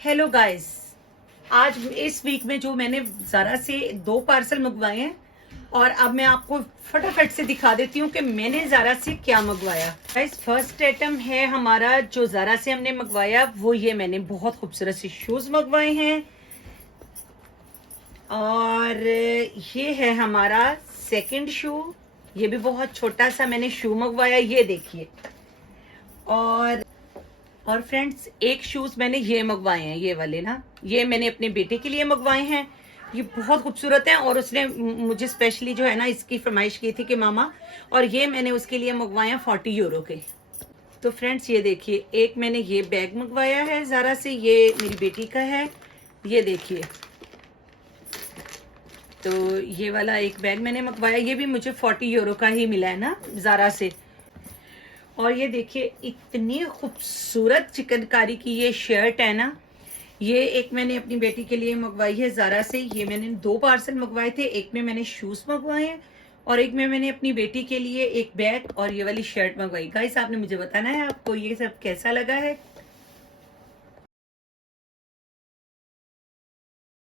Hello guys. आज इस week में जो मैंने ज़ारा से 2 पार्सल मंगवाए हैं और अब मैं आपको फटाफट से दिखा देती हूँ कि मैंने ज़ारा से क्या मंगवाया। गाइस, फर्स्ट आइटम है हमारा जो ज़ारा से हमने मंगवाया, वो ये मैंने बहुत खूबसूरत से शूज़ मंगवाए हैं। और ये है हमारा सेकंड शू, ये भी बहुत छोटा सा मैंने शू मंगवाया, ये देखिए। और फ्रेंड्स, एक शूज मैंने ये मंगवाए हैं, ये वाले ना, ये मैंने अपने बेटे के लिए मंगवाए हैं। ये बहुत खूबसूरत हैं और उसने मुझे स्पेशली जो है ना इसकी फरमाइश की थी कि मामा, और ये मैंने उसके लिए मंगवाए हैं 40 यूरो के। तो फ्रेंड्स ये देखिए, एक मैंने ये बैग मंगवाया है ज़ारा से, ये मेरी बेटी का है, ये देखिए। तो ये वाला एक बैग मैंने मंगवाया, ये भी मुझे 40 यूरो का ही मिला है ना ज़ारा से। और ये देखिए, इतनी खूबसूरत चिकनकारी की ये शर्ट है ना, ये एक मैंने अपनी बेटी के लिए मंगवाई है ज़ारा से। ये मैंने 2 पार्सल मंगवाए थे, एक में मैंने शूज़ मंगवाए हैं और एक में मैंने अपनी बेटी के लिए एक बैग और ये वाली शर्ट मंगवाई। गाइस, आपने मुझे बताना है आपको ये सब कैसा लगा है।